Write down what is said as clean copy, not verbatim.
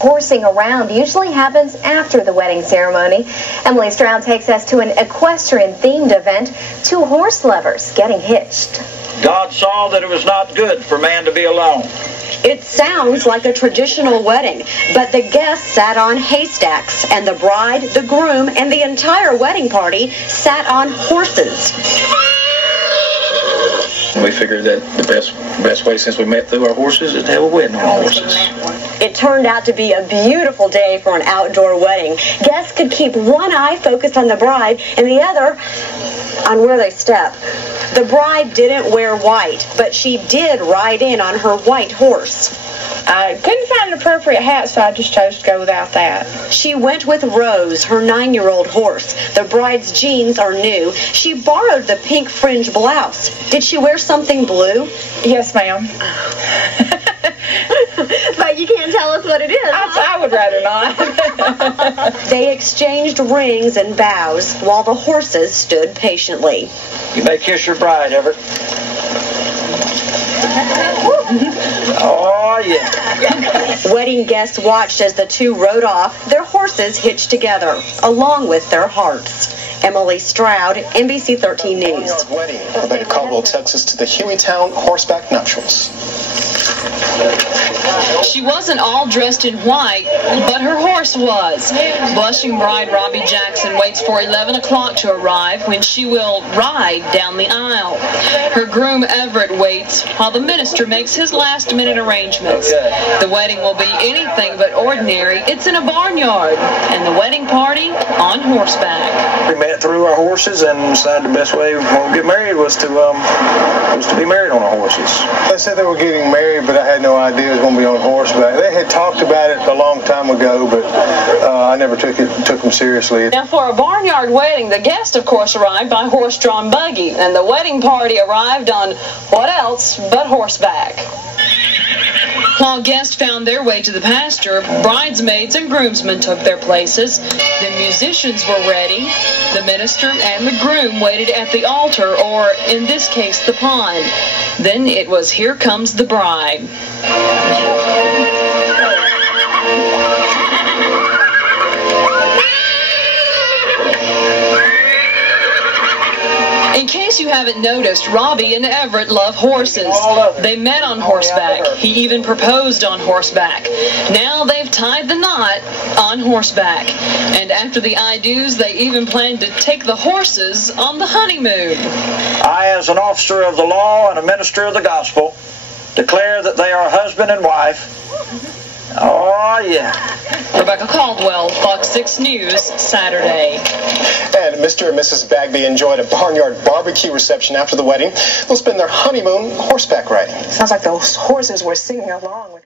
Horsing around usually happens after the wedding ceremony. Emily Stroud takes us to an equestrian-themed event, two horse lovers getting hitched. God saw that it was not good for man to be alone. It sounds like a traditional wedding, but the guests sat on haystacks, and the bride, the groom, and the entire wedding party sat on horses. We figured that the best way since we met through our horses is to have a wedding on horses. It turned out to be a beautiful day for an outdoor wedding. Guests could keep one eye focused on the bride and the other on where they step. The bride didn't wear white, but she did ride in on her white horse. I couldn't find an appropriate hat, so I just chose to go without that. She went with Rose, her 9-year-old horse. The bride's jeans are new. She borrowed the pink fringe blouse. Did she wear something blue? Yes, ma'am. But you can't tell us what it is. I would rather not. They exchanged rings and bows while the horses stood patiently. You may kiss your bride, Everett. Oh, yeah. Wedding guests watched as the two rode off, their horses hitched together, along with their hearts. Emily Stroud, NBC 13 News. Wedding. Rebecca Caldwell takes us to the Hueytown Horseback Nuptials. She wasn't all dressed in white, but her horse was. Blushing bride Robbie Jackson waits for 11 o'clock to arrive when she will ride down the aisle. Her groom Everett waits while the minister makes his last-minute arrangements. The wedding will be anything but ordinary. It's in a barnyard, and the wedding party on horseback. We met through our horses and decided the best way when we get married was to be married on our horses. They said they were getting married, but I had no idea it was going to be on horseback. They had talked about it a long time ago, but I never took them seriously. Now, for a barnyard wedding, the guests, of course, arrived by horse-drawn buggy, and the wedding party arrived on what else but horseback. While guests found their way to the pasture, bridesmaids and groomsmen took their places. The musicians were ready. The minister and the groom waited at the altar, or in this case, the pond. Then it was "Here Comes the Bride." In case you haven't noticed, Robbie and Everett love horses. They met on horseback. He even proposed on horseback. Now they've tied the knot on horseback. And after the I-do's, they even plan to take the horses on the honeymoon. I, as an officer of the law and a minister of the gospel, declare that they are husband and wife. Oh, yeah. Rebecca Caldwell, Fox 6 News, Saturday. And Mr. and Mrs. Bagby enjoyed a barnyard barbecue reception after the wedding. They'll spend their honeymoon horseback riding. Sounds like those horses were singing along with